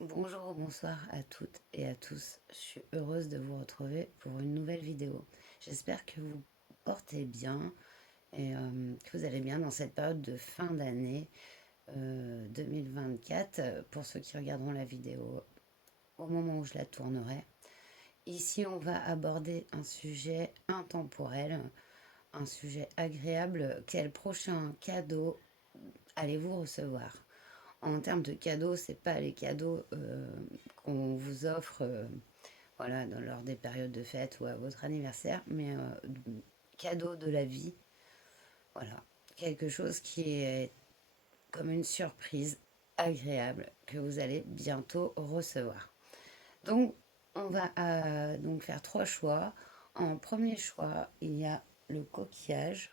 Bonjour ou bonsoir à toutes et à tous. Je suis heureuse de vous retrouver pour une nouvelle vidéo. J'espère que vous portez bien et que vous allez bien dans cette période de fin d'année 2024 pour ceux qui regarderont la vidéo au moment où je la tournerai. Ici, on va aborder un sujet intemporel, un sujet agréable. Quel prochain cadeau allez-vous recevoir? En termes de cadeaux, c'est pas les cadeaux qu'on vous offre voilà, lors des périodes de fête ou à votre anniversaire, mais cadeau de la vie, voilà. Quelque chose qui est comme une surprise agréable que vous allez bientôt recevoir. Donc, on va donc faire trois choix. En premier choix, il y a le coquillage.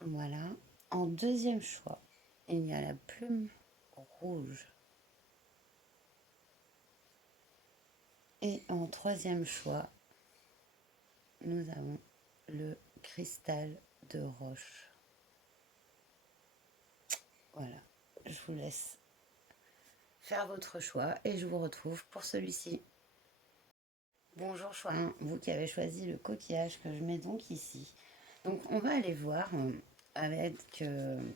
Voilà. En deuxième choix, il y a la plume rouge. Et en troisième choix, nous avons le cristal de roche. Voilà, je vous laisse faire votre choix et je vous retrouve pour celui-ci. Bonjour choix 1, vous qui avez choisi le coquillage que je mets donc ici. Donc on va aller voir avec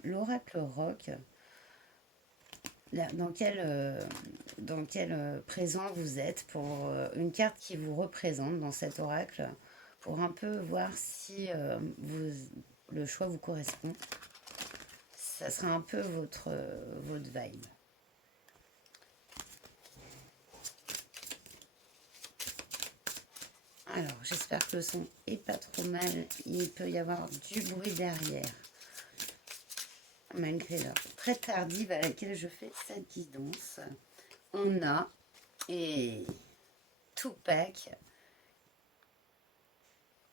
l'oracle rock dans quel présent vous êtes pour une carte qui vous représente dans cet oracle pour un peu voir si le choix vous correspond. Ça sera un peu votre vibe. Alors, j'espère que le son est pas trop mal. Il peut y avoir du bruit derrière, malgré l'heure très tardive à laquelle je fais cette guidance. On a et Tupac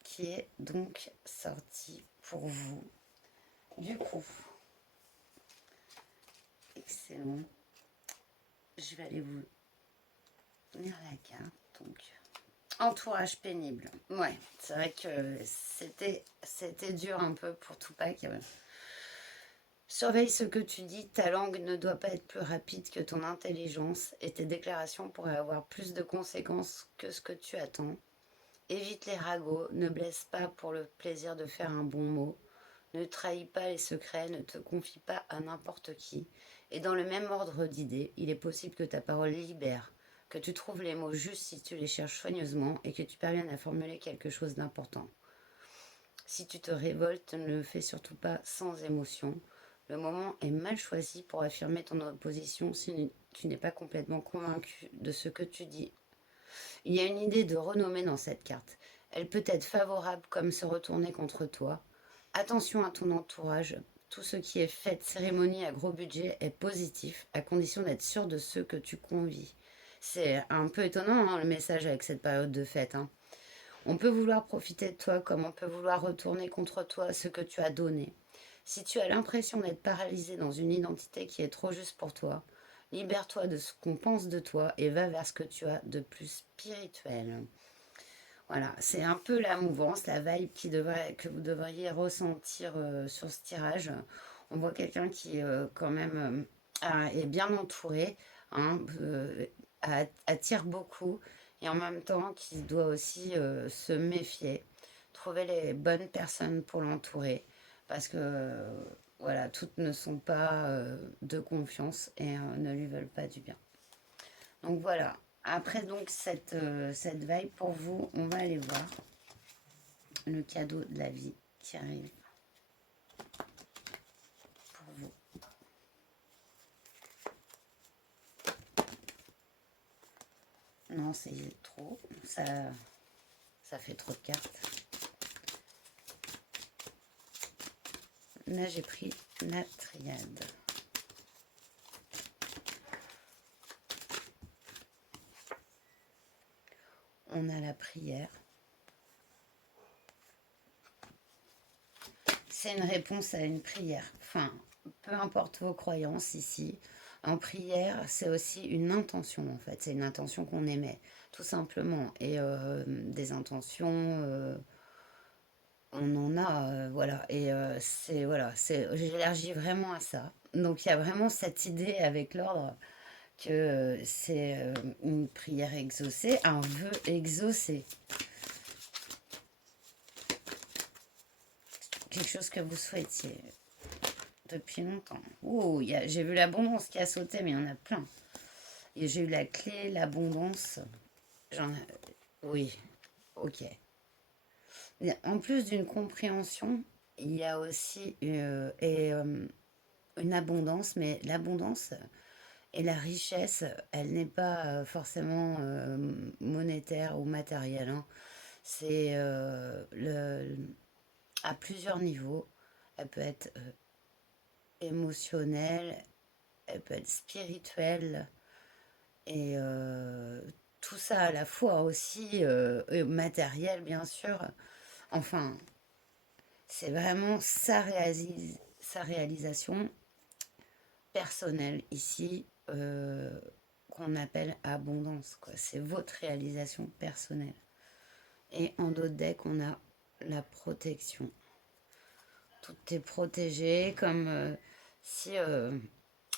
qui est donc sorti pour vous. Du coup, excellent. Je vais aller vous lire la carte. Donc, entourage pénible. Ouais, c'est vrai que c'était dur un peu pour Tupac. Surveille ce que tu dis, ta langue ne doit pas être plus rapide que ton intelligence et tes déclarations pourraient avoir plus de conséquences que ce que tu attends. Évite les ragots, ne blesse pas pour le plaisir de faire un bon mot, ne trahis pas les secrets, ne te confie pas à n'importe qui. Et dans le même ordre d'idées, il est possible que ta parole libère, que tu trouves les mots justes si tu les cherches soigneusement et que tu parviennes à formuler quelque chose d'important. Si tu te révoltes, ne le fais surtout pas sans émotion. Le moment est mal choisi pour affirmer ton opposition si tu n'es pas complètement convaincu de ce que tu dis. Il y a une idée de renommée dans cette carte. Elle peut être favorable comme se retourner contre toi. Attention à ton entourage. Tout ce qui est fête, cérémonie à gros budget est positif, à condition d'être sûr de ceux que tu convies. C'est un peu étonnant hein, le message avec cette période de fête. Hein. On peut vouloir profiter de toi comme on peut vouloir retourner contre toi ce que tu as donné. Si tu as l'impression d'être paralysé dans une identité qui est trop juste pour toi, libère-toi de ce qu'on pense de toi et va vers ce que tu as de plus spirituel. Voilà, c'est un peu la mouvance, la vibe que vous devriez ressentir sur ce tirage. On voit quelqu'un qui quand même est bien entouré, hein, attire beaucoup et en même temps qui doit aussi se méfier, trouver les bonnes personnes pour l'entourer parce que voilà, toutes ne sont pas de confiance et ne lui veulent pas du bien. Donc voilà, après donc cette veille pour vous, on va aller voir le cadeau de la vie qui arrive pour vous. Non, c'est trop, ça fait trop de cartes. Là, j'ai pris la triade. On a la prière. C'est une réponse à une prière. Enfin, peu importe vos croyances ici, en prière, c'est aussi une intention en fait. C'est une intention qu'on émet, tout simplement. Et des intentions on en a, voilà. Et voilà, j'élargis vraiment à ça. Donc il y a vraiment cette idée avec l'ordre que c'est une prière exaucée, un vœu exaucé. Quelque chose que vous souhaitiez depuis longtemps. Oh, j'ai vu l'abondance qui a sauté, mais il y en a plein. Et j'ai eu la clé, l'abondance. J'en ai... Oui, ok. En plus d'une compréhension, il y a aussi une abondance, mais l'abondance et la richesse, elle n'est pas forcément monétaire ou matérielle, hein. C'est à plusieurs niveaux. Elle peut être émotionnelle, elle peut être spirituelle, et tout ça à la fois aussi, et matériel bien sûr. Enfin, c'est vraiment sa réalisation personnelle ici, qu'on appelle abondance, quoi. C'est votre réalisation personnelle. Et en d'autres decks, on a la protection. Tout est protégé, comme si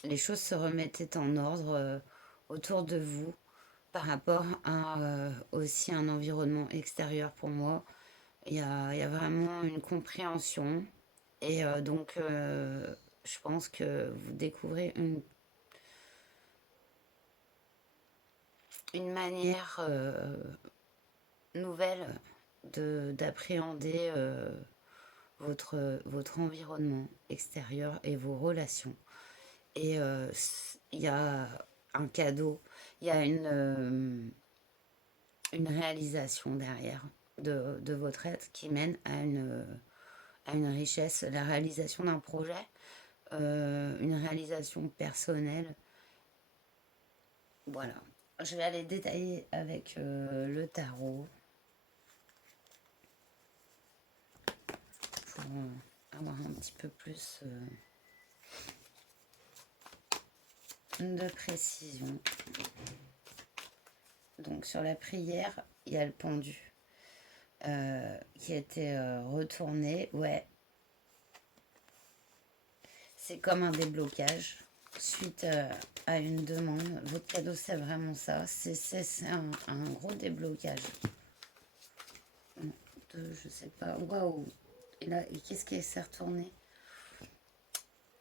les choses se remettaient en ordre autour de vous par rapport à aussi un environnement extérieur pour moi. Il y a vraiment une compréhension. Et donc, je pense que vous découvrez une manière nouvelle d'appréhender votre environnement extérieur et vos relations. Et il y a un cadeau, il y a une réalisation derrière de votre être qui mène à une richesse, la réalisation d'un projet, une réalisation personnelle. Voilà. Je vais aller détailler avec le tarot pour avoir un petit peu plus de précision. Donc sur la prière, il y a le pendu qui a été retourné. Ouais, c'est comme un déblocage suite à une demande. Votre cadeau, c'est vraiment ça. C'est un gros déblocage. Je sais pas. Waouh! Et là, qu'est-ce qui s'est retourné?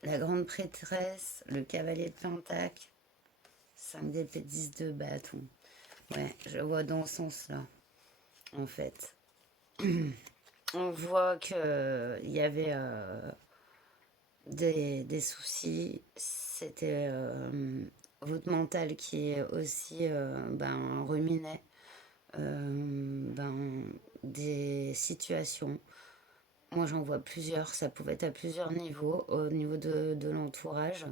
La grande prêtresse, le cavalier de Pentacle, 5 d'épée, 10 de bâton. Ouais, je vois dans ce sens-là, en fait. On voit qu'il y avait des soucis. C'était votre mental qui aussi ruminait des situations. Moi, j'en vois plusieurs. Ça pouvait être à plusieurs niveaux. Au niveau de l'entourage.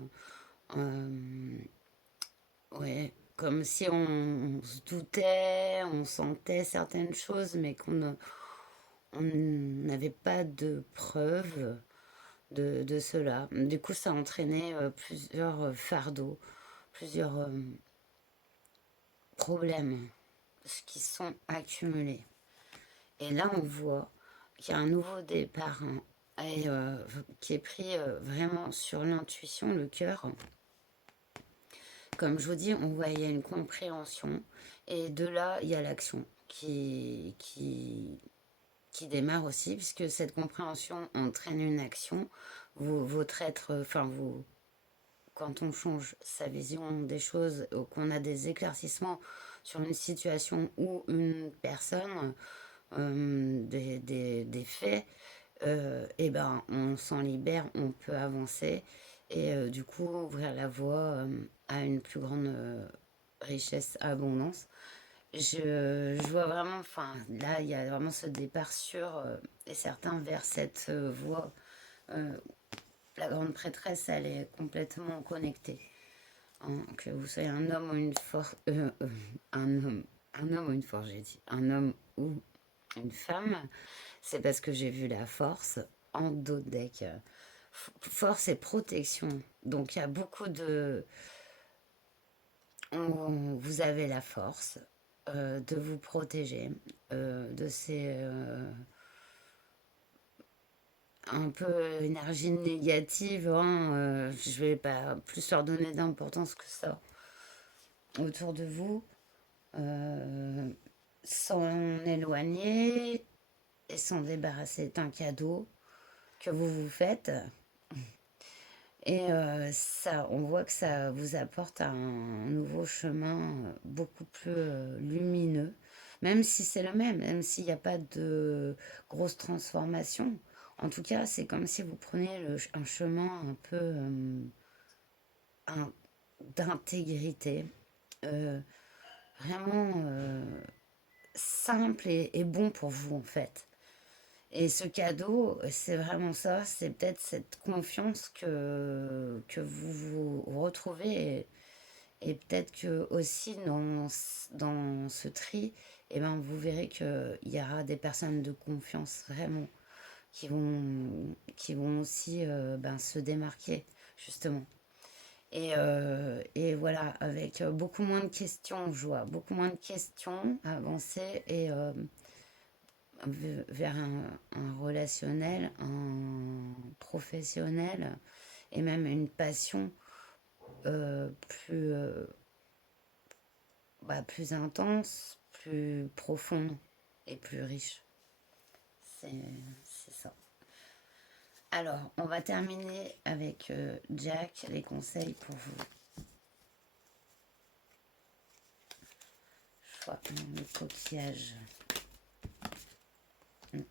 Ouais, comme si on se doutait, on sentait certaines choses, mais on n'avait pas de preuves de cela. Du coup, ça a entraîné plusieurs fardeaux, plusieurs problèmes qui sont accumulés. Et là, on voit qu'il y a un nouveau départ, hein, et, qui est pris vraiment sur l'intuition, le cœur. Comme je vous dis, on voit il y a une compréhension. Et de là, il y a l'action qui démarre aussi, puisque cette compréhension entraîne une action. Votre être, enfin, quand on change sa vision des choses, ou qu'on a des éclaircissements sur une situation ou une personne, des faits, et ben on s'en libère, on peut avancer et du coup ouvrir la voie à une plus grande richesse, abondance. Je vois vraiment, enfin là il y a vraiment ce départ sûr et certain vers cette voie. euh, la grande prêtresse, elle est complètement connectée, hein. Que vous soyez un homme ou une force, un homme ou une force, j'ai dit, un homme ou une femme, c'est parce que j'ai vu la force en dos de deck. Force et protection. Donc il y a beaucoup de... vous avez la force de vous protéger de ces un peu énergie négative, hein, je vais pas plus leur donner d'importance que ça autour de vous, euh, s'en éloigner et s'en débarrasser est un cadeau que vous vous faites. Et ça, on voit que ça vous apporte un nouveau chemin beaucoup plus lumineux, même si c'est le même, même s'il n'y a pas de grosse transformation. En tout cas, c'est comme si vous preniez un chemin un peu un- d'intégrité, euh, vraiment simple et bon pour vous en fait. Et ce cadeau, c'est vraiment ça, c'est peut-être cette confiance que vous vous retrouvez. Et peut-être que aussi dans ce tri, eh ben, vous verrez qu'il y aura des personnes de confiance vraiment qui vont aussi ben, se démarquer, justement. Et voilà, avec beaucoup moins de questions, je vois, beaucoup moins de questions à avancer et vers un relationnel, un professionnel et même une passion plus, bah, plus intense, plus profonde et plus riche. C'est c'est ça. Alors, on va terminer avec Jack, les conseils pour vous. Je vois le coquillage.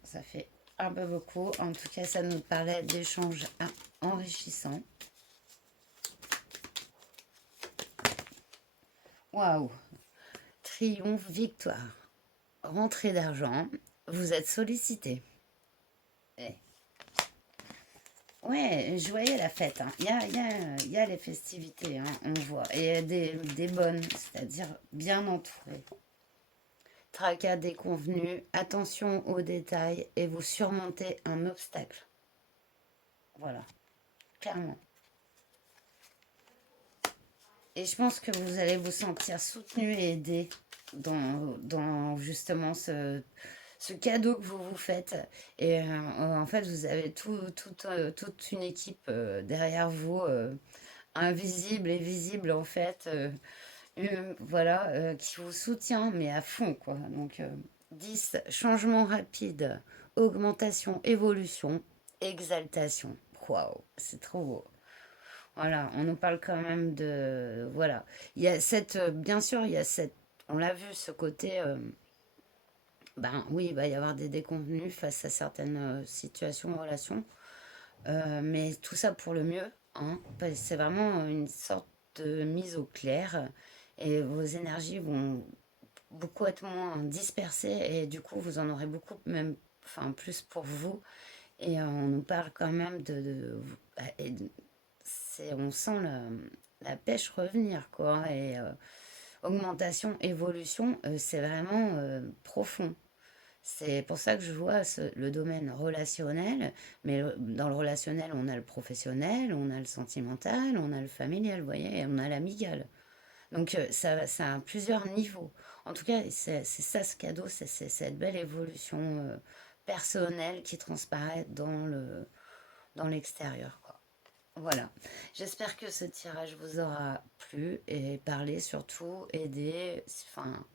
Ça fait un peu beaucoup. En tout cas, ça nous parlait d'échanges enrichissants. Waouh! Triomphe, victoire. Rentrée d'argent. Vous êtes sollicité. Eh. Ouais, joyeux la fête. Hein. Il y a les festivités, hein, on voit. Et des bonnes, c'est-à-dire bien entourées. Tracas déconvenus, attention aux détails et vous surmontez un obstacle. Voilà, clairement. Et je pense que vous allez vous sentir soutenu et aidé dans justement ce cadeau que vous vous faites. Et en fait, vous avez toute une équipe derrière vous, invisible et visible en fait, voilà, qui vous soutient, mais à fond, quoi. Donc, 10, changement rapide, augmentation, évolution, exaltation. Waouh, c'est trop beau. Voilà, on nous parle quand même de... Voilà. Il y a cette... bien sûr, il y a cette... On l'a vu, ce côté... ben oui, il va y avoir des déconvenus face à certaines situations, relations. Mais tout ça pour le mieux. Hein, parce que c'est vraiment une sorte de mise au clair. Et vos énergies vont beaucoup être moins dispersées. Et du coup, vous en aurez beaucoup, même... Enfin, plus pour vous. Et on nous parle quand même on sent la pêche revenir, quoi. Et augmentation, évolution, c'est vraiment profond. C'est pour ça que je vois le domaine relationnel, mais dans le relationnel, on a le professionnel, on a le sentimental, on a le familial, vous voyez, et on a l'amical. Donc ça a plusieurs niveaux. En tout cas, c'est ça ce cadeau, c'est cette belle évolution personnelle qui transparaît dans l'extérieur, quoi. Voilà. J'espère que ce tirage vous aura plu et parlé surtout, aidé, enfin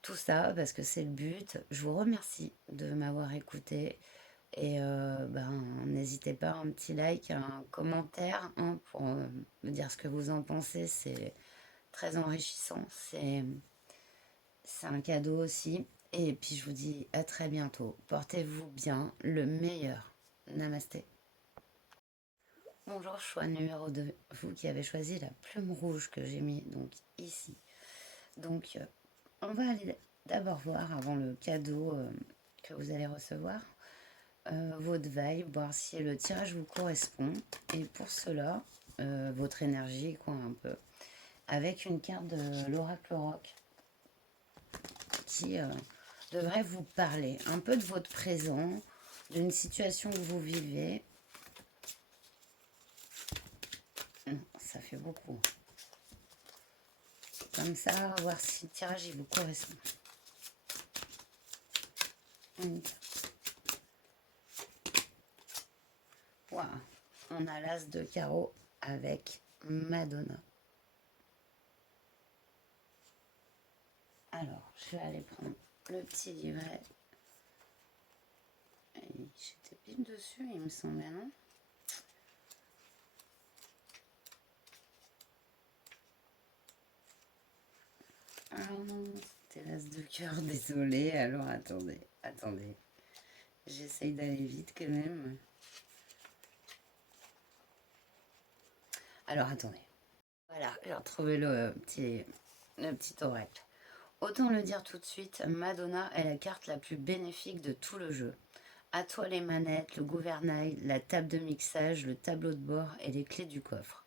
tout ça parce que c'est le but. Je vous remercie de m'avoir écouté et ben n'hésitez pas un petit like, un commentaire hein, pour me dire ce que vous en pensez. C'est très enrichissant. C'est un cadeau aussi. Et puis je vous dis à très bientôt. Portez-vous bien, le meilleur. Namasté. Bonjour, choix numéro 2. Vous qui avez choisi la plume rouge que j'ai mis donc ici. Donc, on va aller d'abord voir avant le cadeau que vous allez recevoir votre vibe, voir si le tirage vous correspond. Et pour cela, votre énergie, quoi, un peu. Avec une carte de l'oracle rock qui devrait vous parler un peu de votre présent, d'une situation que vous vivez. Ça fait beaucoup. Comme ça, voir si le tirage il vous correspond. Ouah, on a l'as de carreau avec Madonna. Alors, je vais aller prendre le petit livret. J'étais pile dessus, il me semblait, non? Ah non, c'était l'as de cœur, désolé. Alors, attendez. J'essaye d'aller vite quand même. Alors, attendez. Voilà, j'ai retrouvé le petit oracle. Autant le dire tout de suite, Madonna est la carte la plus bénéfique de tout le jeu. À toi les manettes, le gouvernail, la table de mixage, le tableau de bord et les clés du coffre.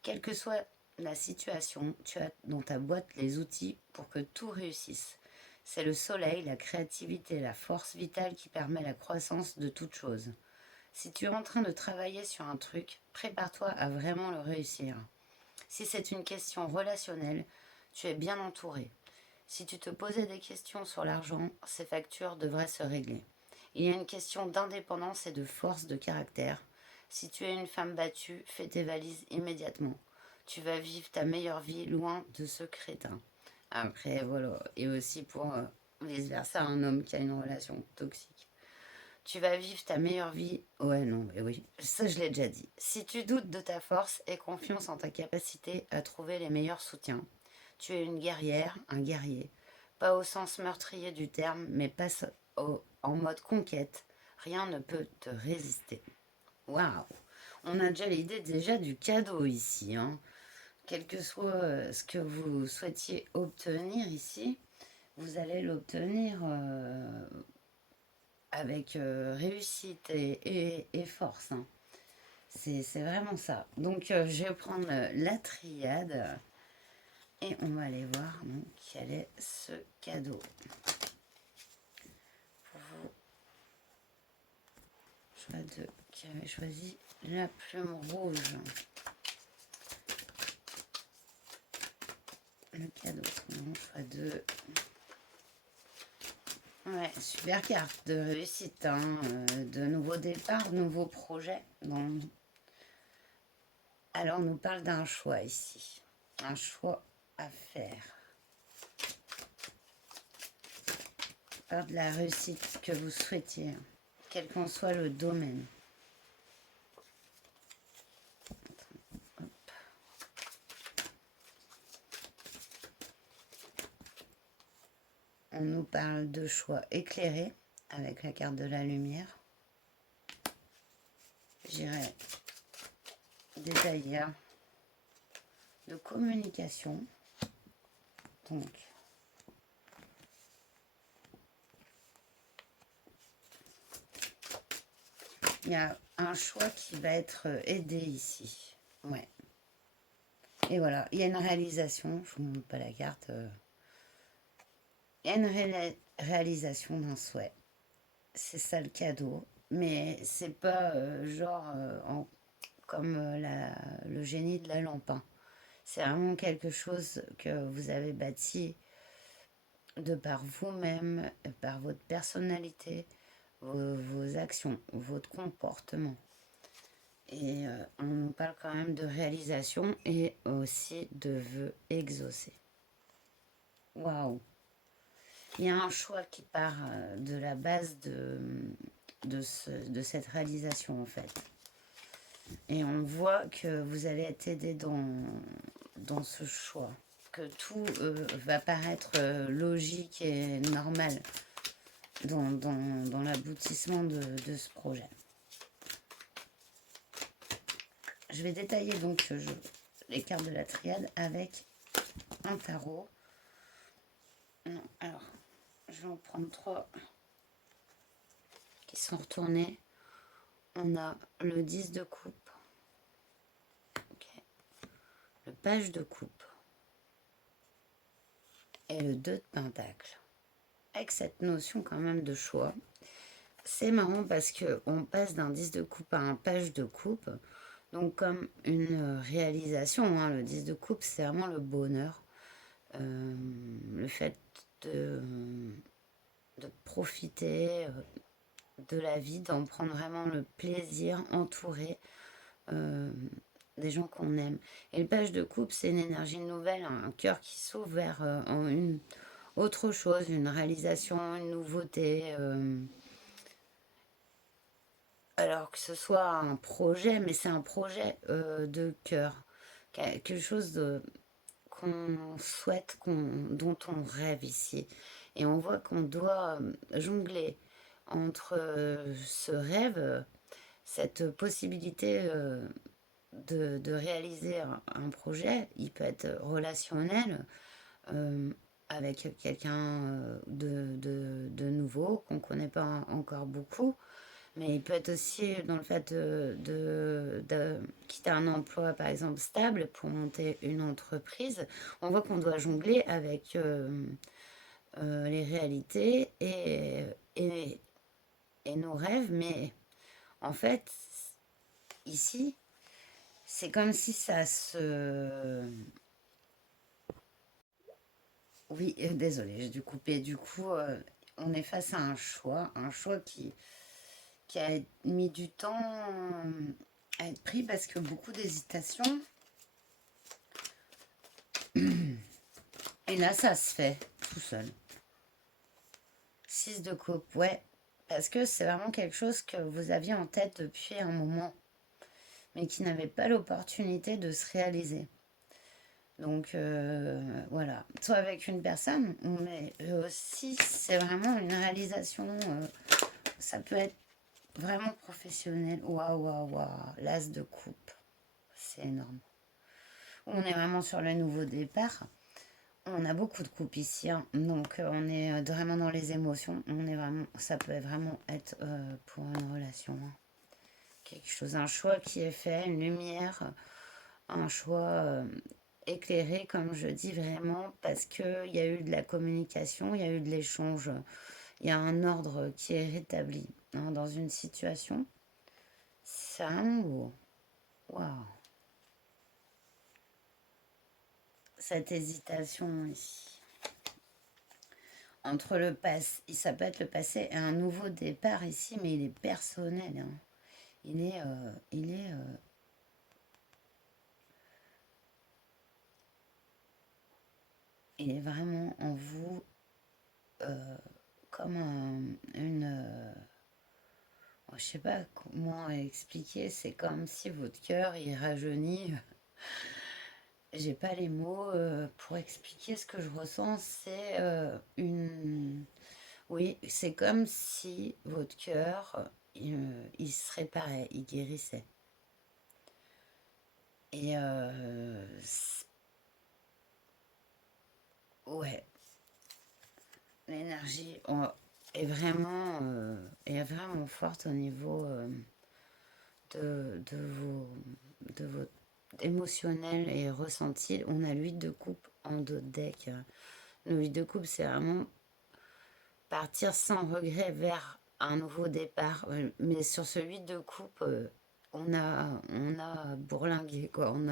Quelle que soit la situation, tu as dans ta boîte les outils pour que tout réussisse. C'est le soleil, la créativité, la force vitale qui permet la croissance de toute chose. Si tu es en train de travailler sur un truc, prépare-toi à vraiment le réussir. Si c'est une question relationnelle, tu es bien entouré. Si tu te posais des questions sur l'argent, ces factures devraient se régler. Il y a une question d'indépendance et de force de caractère. Si tu es une femme battue, fais tes valises immédiatement. Tu vas vivre ta meilleure vie loin de ce crétin. Après, voilà. Et aussi pour vice-versa, un homme qui a une relation toxique. Tu vas vivre ta meilleure vie. Ouais, non, mais oui, ça je l'ai déjà dit. Si tu doutes de ta force, aie confiance en ta capacité à trouver les meilleurs soutiens. Tu es une guerrière, un guerrier. Pas au sens meurtrier du terme, mais passe en mode conquête. Rien ne peut te résister. Waouh! On a déjà l'idée du cadeau ici, hein. Quel que soit ce que vous souhaitiez obtenir ici, vous allez l'obtenir avec réussite et force, hein. C'est vraiment ça. Donc, je vais prendre la triade et on va aller voir donc, quel est ce cadeau. Pour vous, choix 2 qui avait choisi la plume rouge. Le cadeau, non, choix 2. Ouais, super carte de réussite, hein, de nouveaux départs, nouveaux projets. Alors, on nous parle d'un choix ici. Un choix à faire. Par de la réussite que vous souhaitiez, quel qu'en soit le domaine. Hop. On nous parle de choix éclairés avec la carte de la lumière. J'irai détailler de communication. Donc, il y a un choix qui va être aidé ici. Ouais. Et voilà, il y a une réalisation. Je ne vous montre pas la carte. Il y a une réalisation d'un souhait. C'est ça le cadeau. Mais c'est pas comme le génie de la lampe, hein. C'est vraiment quelque chose que vous avez bâti de par vous-même, par votre personnalité, vos actions, votre comportement. Et on nous parle quand même de réalisation et aussi de vœux exaucés. Waouh! Il y a un choix qui part de la base de cette réalisation en fait. Et on voit que vous allez être aidé dans ce choix. Que tout va paraître logique et normal dans l'aboutissement de ce projet. Je vais détailler donc les cartes de la triade avec un tarot. Non, alors, je vais en prendre 3 qui sont retournés. On a le 10 de coupe, okay. Le page de coupe et le 2 de pentacle. Avec cette notion quand même de choix. C'est marrant parce qu'on passe d'un 10 de coupe à un page de coupe. Donc comme une réalisation, hein, le 10 de coupe, c'est vraiment le bonheur. Le fait de profiter de la vie, d'en prendre vraiment le plaisir, entouré euh, des gens qu'on aime. Et le page de coupe, c'est une énergie nouvelle, un cœur qui s'ouvre vers une autre chose, une réalisation, une nouveauté. Alors que ce soit un projet, mais c'est un projet de cœur, quelque chose qu'on souhaite, dont on rêve ici. Et on voit qu'on doit jongler entre ce rêve, cette possibilité de réaliser un projet. Il peut être relationnel euh, avec quelqu'un de nouveau qu'on ne connaît pas encore beaucoup. Mais il peut être aussi dans le fait de quitter un emploi, par exemple, stable pour monter une entreprise. On voit qu'on doit jongler avec les réalités et, et nos rêves. Mais en fait, ici, c'est comme si ça se... Oui, désolé, j'ai dû couper. Du coup, on est face à un choix qui a mis du temps à être pris parce que beaucoup d'hésitation. Et là, ça se fait tout seul. 6 de coupe, ouais. Parce que c'est vraiment quelque chose que vous aviez en tête depuis un moment, mais qui n'avait pas l'opportunité de se réaliser. Donc voilà, soit avec une personne, mais aussi c'est vraiment une réalisation, ça peut être vraiment professionnel. Waouh, waouh, waouh, l'as de coupe, c'est énorme. On est vraiment sur le nouveau départ. On a beaucoup de coupes ici, hein. Donc on est vraiment dans les émotions. On est vraiment, ça peut vraiment être pour une relation, hein. Quelque chose, un choix qui est fait, une lumière, un choix éclairé, comme je dis vraiment, parce qu'il y a eu de la communication, il y a eu de l'échange, il y a un ordre qui est rétabli hein, dans une situation. C'est vraiment beau. Waouh! Cette hésitation ici. Entre le passé, ça peut être le passé et un nouveau départ ici, mais il est personnel, hein. Il est vraiment en vous comme une, je sais pas comment expliquer. C'est comme si votre cœur il rajeunit. J'ai pas les mots pour expliquer ce que je ressens. C'est une, oui, c'est comme si votre cœur il se réparait, il guérissait. Et ouais, l'énergie est vraiment forte au niveau de votre émotionnel et ressenti. On a l'huile de coupe en dos de deck. L'huile de coupe, c'est vraiment partir sans regret vers un nouveau départ. Mais sur ce huile de coupe, on a bourlingué, quoi. On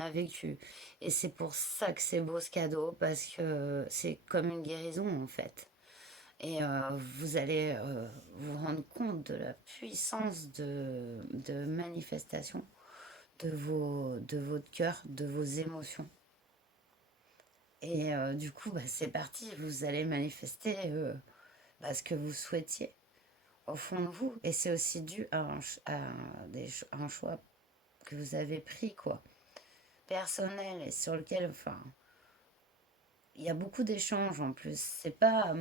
a vécu. Et c'est pour ça que c'est beau ce cadeau, parce que c'est comme une guérison en fait. Et vous allez vous rendre compte de la puissance de manifestation de votre cœur, de vos émotions. Et du coup, bah, c'est parti, vous allez manifester ce que vous souhaitiez au fond de vous. Et c'est aussi dû à un choix que vous avez pris, quoi, personnel, et sur lequel, enfin, il y a beaucoup d'échanges en plus. C'est pas.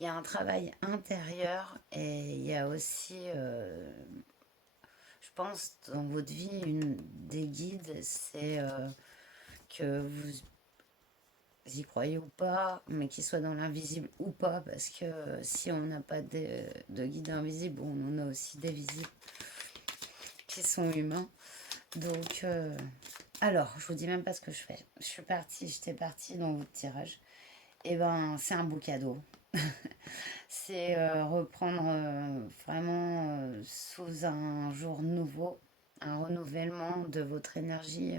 Il y a un travail intérieur et il y a aussi, je pense, dans votre vie, une des guides, c'est que vous y croyez ou pas, mais qu'ils soient dans l'invisible ou pas, parce que si on n'a pas de guide invisible, on a aussi des visibles qui sont humains. Donc, alors, je vous dis même pas ce que je fais. J'étais partie dans votre tirage. Et ben, c'est un beau cadeau. C'est reprendre vraiment sous un jour nouveau, un renouvellement de votre énergie.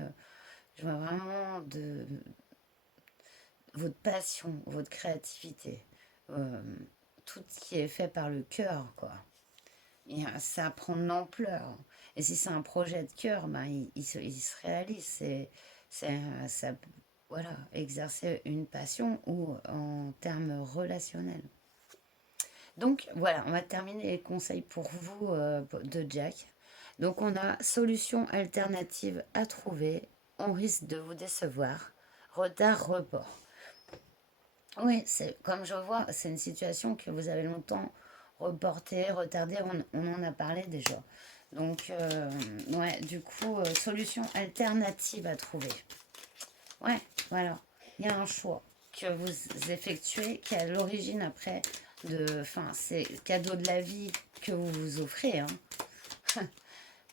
Je vois vraiment votre passion, votre créativité, euh, tout ce qui est fait par le cœur, quoi. Et ça prend de l'ampleur. Et si c'est un projet de cœur, ben, il se réalise. Ça, voilà, exercer une passion ou en termes relationnels. Donc voilà, on va terminer les conseils pour vous de Jack. Donc on a solution alternative à trouver. On risque de vous décevoir. Retard, report. Oui, c'est comme je vois, c'est une situation que vous avez longtemps reportée, retardée. On en a parlé déjà. Donc ouais, du coup, solution alternative à trouver. Ouais, voilà. Il y a un choix que vous effectuez qui est à l'origine après de. Enfin, c'est le cadeau de la vie que vous vous offrez, hein.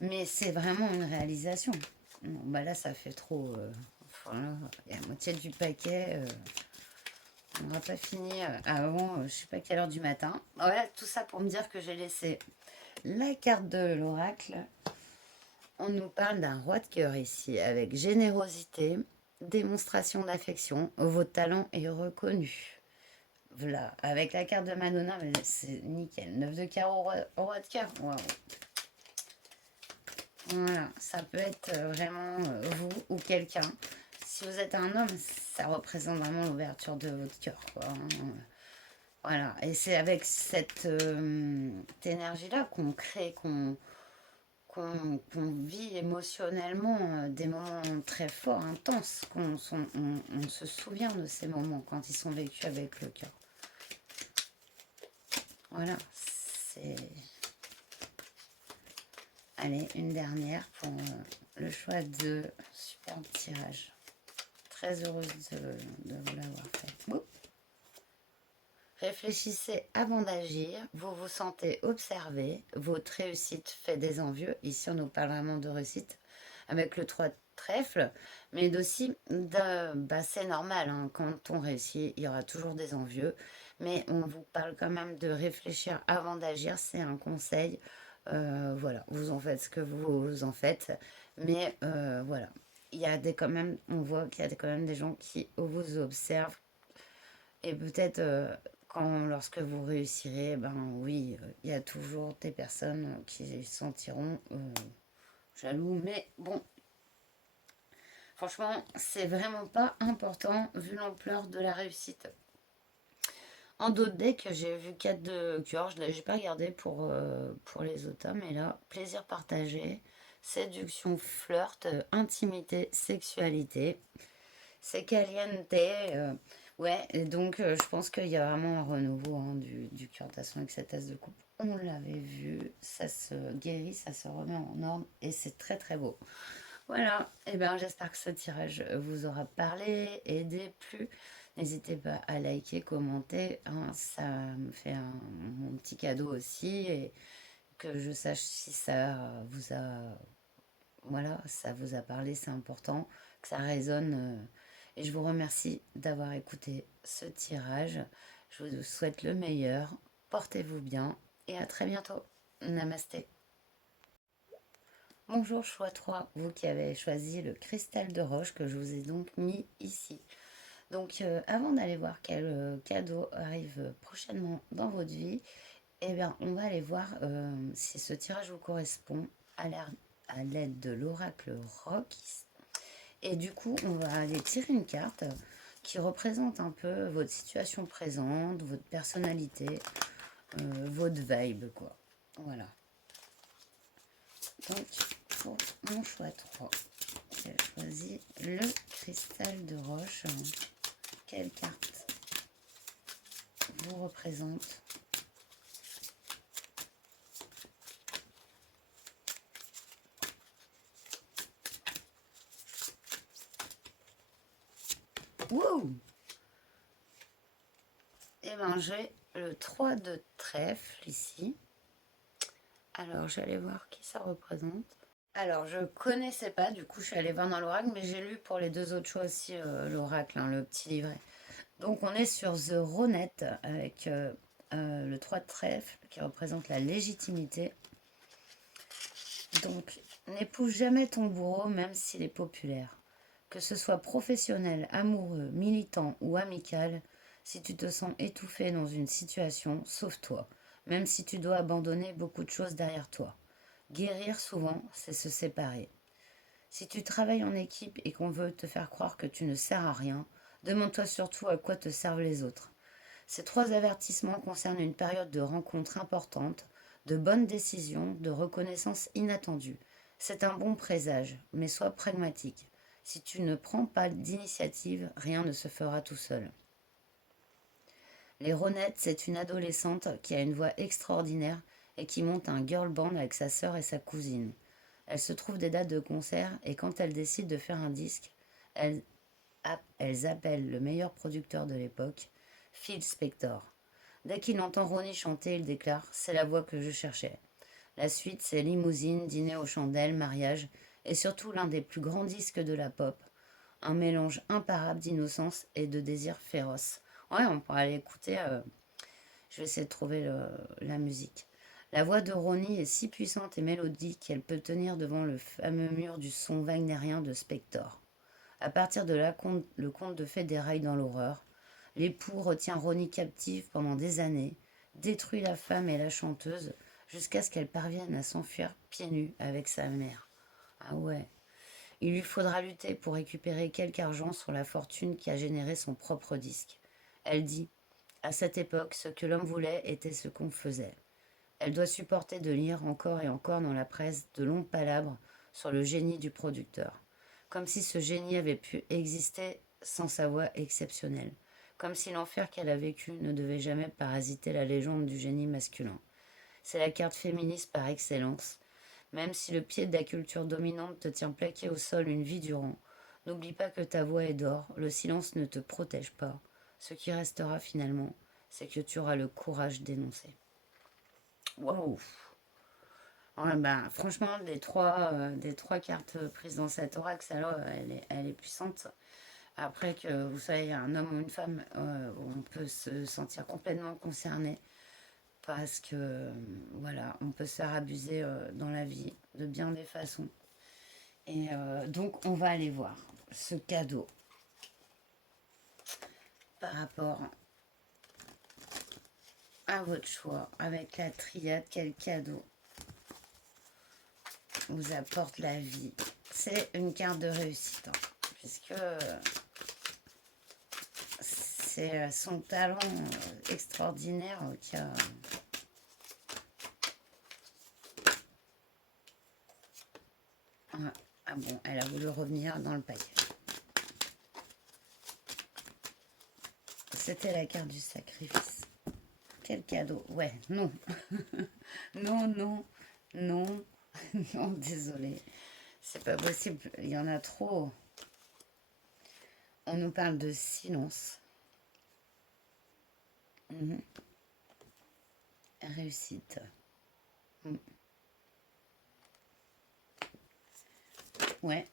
Mais c'est vraiment une réalisation. Bon, bah là, ça fait trop. Voilà, il y a la moitié du paquet. On n'aura pas fini avant, je sais pas quelle heure du matin. Voilà, tout ça pour me dire que j'ai laissé la carte de l'oracle. On nous parle d'un roi de cœur ici, avec générosité, démonstration d'affection. Votre talent est reconnu. Voilà, avec la carte de Madonna, c'est nickel. 9 de carreau, roi de cœur. Waouh. Voilà, ça peut être vraiment vous ou quelqu'un. Si vous êtes un homme, ça représente vraiment l'ouverture de votre cœur, quoi, hein. Voilà, et c'est avec cette énergie-là qu'on crée, qu'on vit émotionnellement des moments très forts, intenses, on se souvient de ces moments quand ils sont vécus avec le cœur. Voilà, c'est... Allez, une dernière pour le choix de superbe tirage. Très heureuse de vous l'avoir fait. Oups. Réfléchissez avant d'agir, vous vous sentez observé, votre réussite fait des envieux. Ici, on nous parle vraiment de réussite avec le 3 de trèfle, mais aussi, c'est normal, hein, quand on réussit, il y aura toujours des envieux, mais on vous parle quand même de réfléchir avant d'agir, c'est un conseil. Voilà, vous en faites ce que vous en faites, mais voilà. Il y a quand même, on voit qu'il y a quand même des gens qui vous observent et peut-être lorsque vous réussirez, ben oui, il y a toujours des personnes qui se sentiront jaloux. Mais bon, franchement, c'est vraiment pas important vu l'ampleur de la réussite. En d'autres decks, j'ai vu 4 de cœur. Je n'ai pas regardé pour les autres, mais là, plaisir partagé, séduction, flirt, intimité, sexualité. C'est caliente. Ouais, et donc je pense qu'il y a vraiment un renouveau, hein, du cœur d'asson avec cette tasse de coupe. On l'avait vu, ça se guérit, ça se remet en ordre et c'est très très beau. Voilà, et bien j'espère que ce tirage vous aura parlé, aidé, plu. N'hésitez pas à liker, commenter, hein, ça me fait mon petit cadeau aussi et que je sache si ça vous a voilà, ça vous a parlé, c'est important que ça résonne. Et je vous remercie d'avoir écouté ce tirage. Je vous souhaite le meilleur. Portez-vous bien et à très bientôt. Namasté. Bonjour choix 3, vous qui avez choisi le cristal de roche que je vous ai donc mis ici. Donc avant d'aller voir quel cadeau arrive prochainement dans votre vie, eh bien on va aller voir si ce tirage vous correspond à l'aide de l'oracle rock. Et du coup, on va aller tirer une carte qui représente un peu votre situation présente, votre personnalité, votre vibe, quoi. Voilà. Donc, pour mon choix 3, j'ai choisi le cristal de roche. Quelle carte vous représente? Wow! Et bien, j'ai le 3 de trèfle ici. Alors, j'allais voir qui ça représente. Alors, je connaissais pas, du coup, je suis allée voir dans l'oracle, mais j'ai lu pour les deux autres choix aussi l'oracle, hein, le petit livret. Donc, on est sur The Ronette avec le 3 de trèfle qui représente la légitimité. Donc, n'épouse jamais ton bourreau, même s'il est populaire. Que ce soit professionnel, amoureux, militant ou amical, Si tu te sens étouffé dans une situation, sauve-toi, même si tu dois abandonner beaucoup de choses derrière toi. Guérir, souvent, c'est se séparer. Si tu travailles en équipe et qu'on veut te faire croire que tu ne sers à rien, demande-toi surtout à quoi te servent les autres. Ces 3 avertissements concernent une période de rencontres importante, de bonnes décisions, de reconnaissance inattendue. C'est un bon présage, mais sois pragmatique. Si tu ne prends pas d'initiative, rien ne se fera tout seul. Les Ronettes, c'est une adolescente qui a une voix extraordinaire et qui monte un girl band avec sa sœur et sa cousine. Elle se trouve des dates de concert et quand elle décide de faire un disque, elles, elles appellent le meilleur producteur de l'époque, Phil Spector. Dès qu'il entend Ronnie chanter, il déclare: c'est la voix que je cherchais. La suite, c'est limousine, dîner aux chandelles, mariage et surtout l'un des plus grands disques de la pop. Un mélange imparable d'innocence et de désir féroce. Ouais, on pourrait aller écouter. Je vais essayer de trouver la musique. La voix de Ronnie est si puissante et mélodique qu'elle peut tenir devant le fameux mur du son wagnérien de Spector. À partir de là, le conte de fées déraille dans l'horreur. L'époux retient Ronnie captive pendant des années, détruit la femme et la chanteuse, jusqu'à ce qu'elle parvienne à s'enfuir pieds nus avec sa mère. Ah ouais. Il lui faudra lutter pour récupérer quelque argent sur la fortune qui a généré son propre disque. Elle dit: à cette époque, ce que l'homme voulait était ce qu'on faisait. Elle doit supporter de lire encore et encore dans la presse de longues palabres sur le génie du producteur. Comme si ce génie avait pu exister sans sa voix exceptionnelle. Comme si l'enfer qu'elle a vécu ne devait jamais parasiter la légende du génie masculin. C'est la carte féministe par excellence. Même si le pied de la culture dominante te tient plaqué au sol une vie durant, n'oublie pas que ta voix est d'or, le silence ne te protège pas. Ce qui restera finalement, c'est que tu auras le courage d'énoncer. Waouh! Ouais, bah, franchement, des trois cartes prises dans cette oracle, celle-là, elle est puissante. Après que vous soyez un homme ou une femme, on peut se sentir complètement concerné parce que, voilà, on peut se faire abuser dans la vie de bien des façons. Et donc, on va aller voir ce cadeau par rapport à votre choix avec la triade. Quel cadeau vous apporte la vie? C'est une carte de réussite, hein, puisque c'est son talent extraordinaire qui a... Ah bon, elle a voulu revenir dans le paquet. C'était la carte du sacrifice. Quel cadeau? Ouais, non. Non, non, non, non, désolé. C'est pas possible, il y en a trop. On nous parle de silence. Mhm. Réussite. Mhm. Ouais.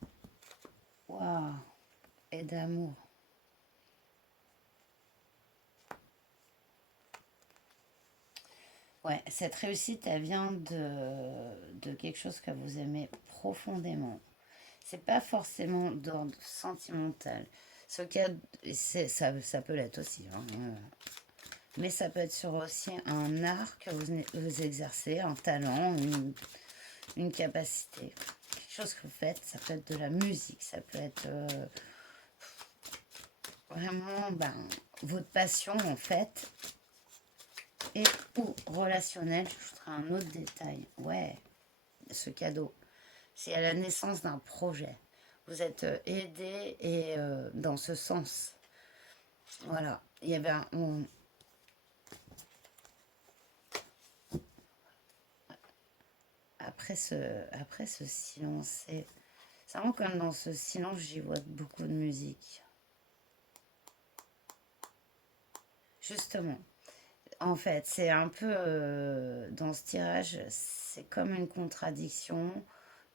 Waouh. Et d'amour. Ouais, cette réussite, elle vient de quelque chose que vous aimez profondément. C'est pas forcément d'ordre sentimental. Ce cas, ça peut l'être aussi, hein. Mais ça peut être sur aussi un art que vous exercez, un talent, une capacité. Quelque chose que vous faites, ça peut être de la musique, ça peut être vraiment votre passion en fait. Et ou relationnel, je ferai un autre détail. Ouais, ce cadeau. C'est à la naissance d'un projet. Vous êtes aidé et dans ce sens. Voilà. Il y avait après ce silence, c'est vraiment comme dans ce silence, j'y vois beaucoup de musique. Justement. En fait, c'est un peu dans ce tirage, c'est comme une contradiction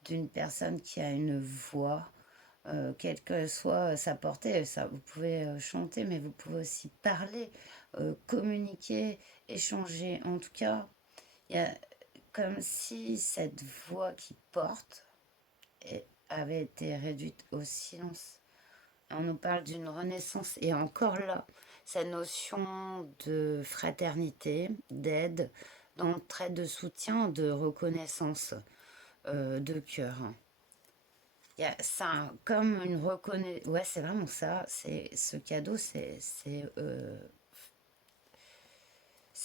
d'une personne qui a une voix, quelle que soit sa portée. Ça, vous pouvez chanter, mais vous pouvez aussi parler, communiquer, échanger. En tout cas, il y a comme si cette voix qui porte avait été réduite au silence. On nous parle d'une renaissance et encore là, cette notion de fraternité, d'aide, d'entraide, de soutien, de reconnaissance de cœur. Il y a ça comme une reconnaissance. Ouais, c'est vraiment ça. C'est ce cadeau, c'est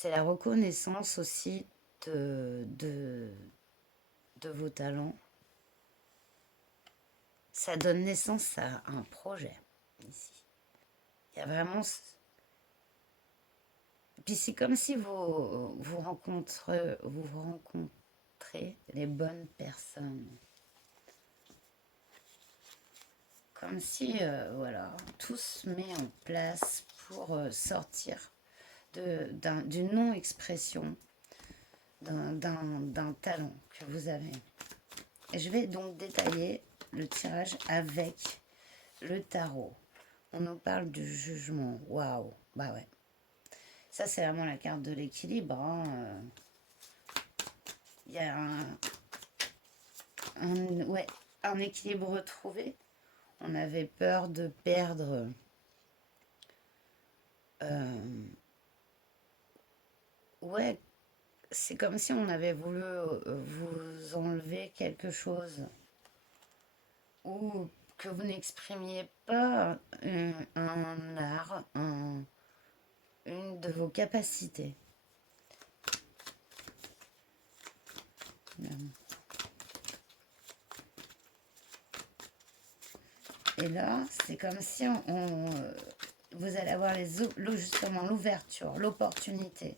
la reconnaissance aussi de, de, de vos talents. Ça donne naissance à un projet ici. Il y a vraiment. Puis c'est comme si vous rencontrez les bonnes personnes. Comme si, voilà, tout se met en place pour sortir d'une non-expression, d'un talent que vous avez. Et je vais donc détailler le tirage avec le tarot. On nous parle du jugement. Waouh, bah ouais. Ça, c'est vraiment la carte de l'équilibre. Il y a ouais, un équilibre retrouvé. On avait peur de perdre ouais, c'est comme si on avait voulu vous enlever quelque chose ou que vous n'exprimiez pas un art, une de vos capacités. Et là, c'est comme si vous allez avoir justement l'ouverture, l'opportunité.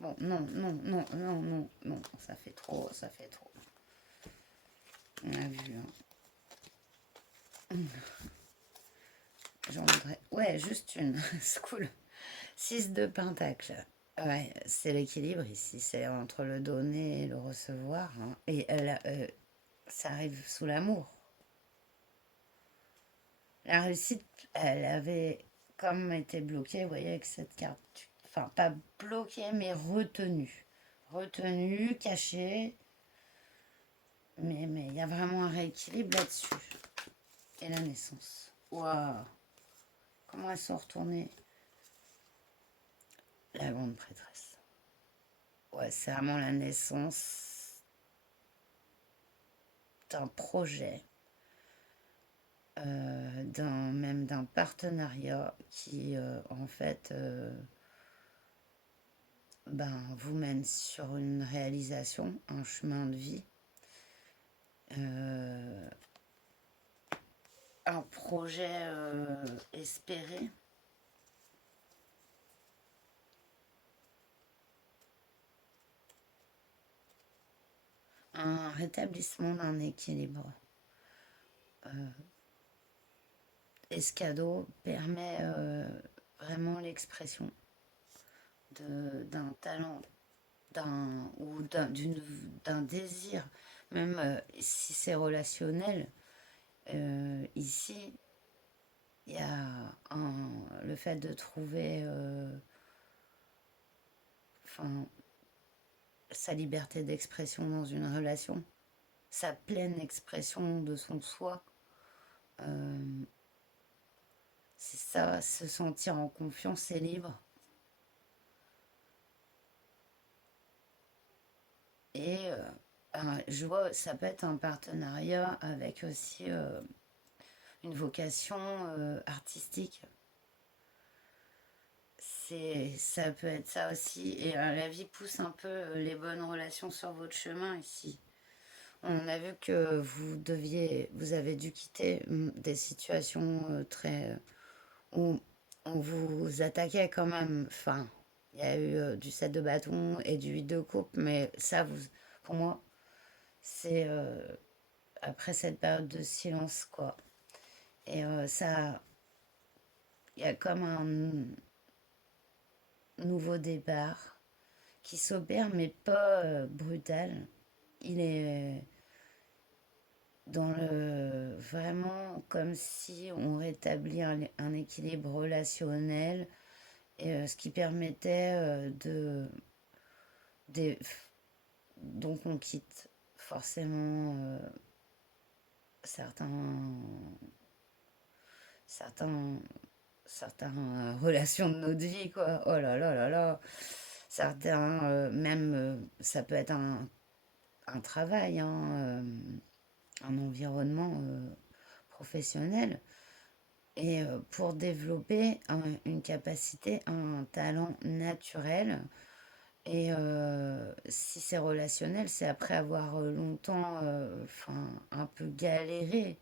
Bon, non, non, non, non, non, non, ça fait trop, ça fait trop. On a vu. Hein. J'en voudrais. Ouais, juste une. C'est cool. 6 de pentacle. Ouais, c'est l'équilibre ici. C'est entre le donner et le recevoir. Hein. Et ça arrive sous l'amour. La réussite, elle avait comme été bloquée, vous voyez, avec cette carte. Enfin, pas bloquée, mais retenue. Retenue, cachée. Mais il y a vraiment un rééquilibre là-dessus. Et la naissance. Waouh! Comment elles sont retournées? La grande prêtresse. Ouais, c'est vraiment la naissance d'un projet, même d'un partenariat qui, en fait, vous mène sur une réalisation, un chemin de vie, un projet espéré. Un rétablissement d'un équilibre. Et ce cadeau permet vraiment l'expression d'un talent, d'un désir, même si c'est relationnel. Ici, il y a le fait de trouver sa liberté d'expression dans une relation, sa pleine expression de son soi. C'est ça, se sentir en confiance et libre. Et je vois, ça peut être un partenariat avec aussi une vocation artistique. Ça peut être ça aussi. Et la vie pousse un peu les bonnes relations sur votre chemin ici. On a vu que vous avez dû quitter des situations très où on vous attaquait quand même. Enfin, il y a eu du 7 de bâton et du 8 de coupe, mais ça, pour moi, c'est après cette période de silence, quoi. Et ça, il y a comme un nouveau départ qui s'opère, mais pas brutal. Il est vraiment comme si on rétablit un équilibre relationnel, et ce qui permettait de donc on quitte forcément certains certains certaines relations de notre vie, quoi. Oh là là là là. Certains, même, ça peut être un travail, hein, un environnement professionnel. Et pour développer une capacité, un talent naturel. Et si c'est relationnel, c'est après avoir longtemps, enfin, un peu galéré,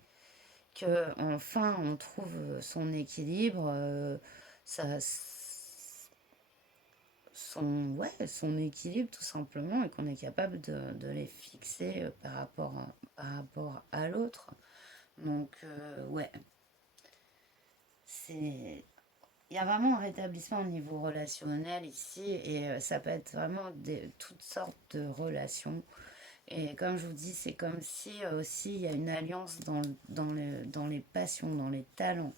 que enfin on trouve son équilibre, ça, son équilibre tout simplement, et qu'on est capable de les fixer par rapport à l'autre. Donc, ouais, c'est, il y a vraiment un rétablissement au niveau relationnel ici, et ça peut être vraiment toutes sortes de relations. Et comme je vous dis, c'est comme si aussi il y a une alliance dans les passions, dans les talents.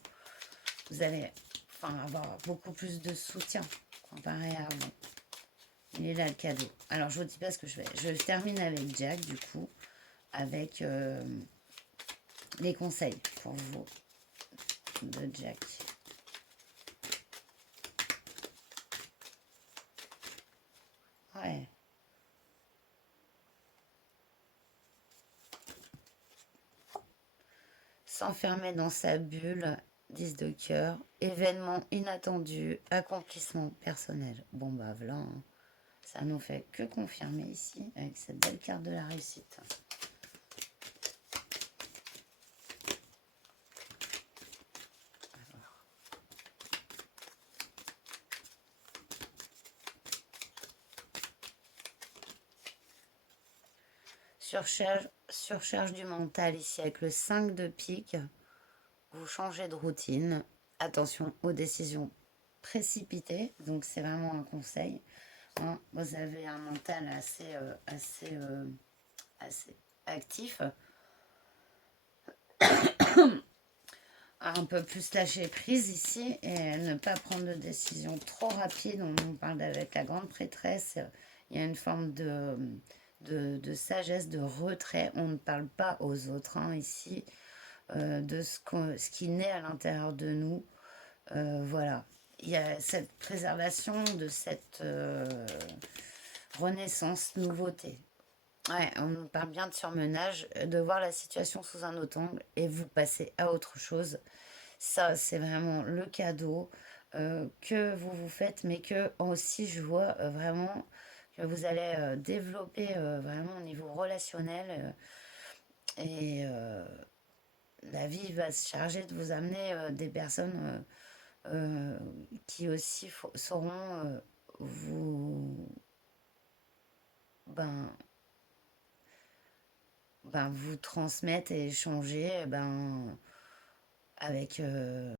Vous allez enfin, avoir beaucoup plus de soutien comparé à avant. Il est là le cadeau. Alors je vous dis pas ce que je fais. Je termine avec Jack du coup, avec les conseils pour vous de Jack. Ouais. S'enfermer dans sa bulle, 10 de cœur, événement inattendu, accomplissement personnel. Bon bah voilà, hein. Ça nous fait que confirmer ici avec cette belle carte de la réussite. Surcharge du mental ici avec le 5 de pique. Vous changez de routine. Attention aux décisions précipitées. Donc c'est vraiment un conseil, hein. Vous avez un mental assez actif. Un peu plus lâcher prise ici et ne pas prendre de décision trop rapide. On parle avec la grande prêtresse. Il y a une forme de sagesse, de retrait. On ne parle pas aux autres, hein, ici, de ce qui naît à l'intérieur de nous. Voilà. Il y a cette préservation de cette renaissance, nouveauté. Ouais, on nous parle bien de surmenage, de voir la situation sous un autre angle et vous passer à autre chose. Ça, c'est vraiment le cadeau que vous vous faites, mais que aussi je vois vraiment que vous allez développer vraiment au niveau relationnel, et la vie va se charger de vous amener des personnes qui aussi sauront vous, ben, vous transmettre et échanger, avec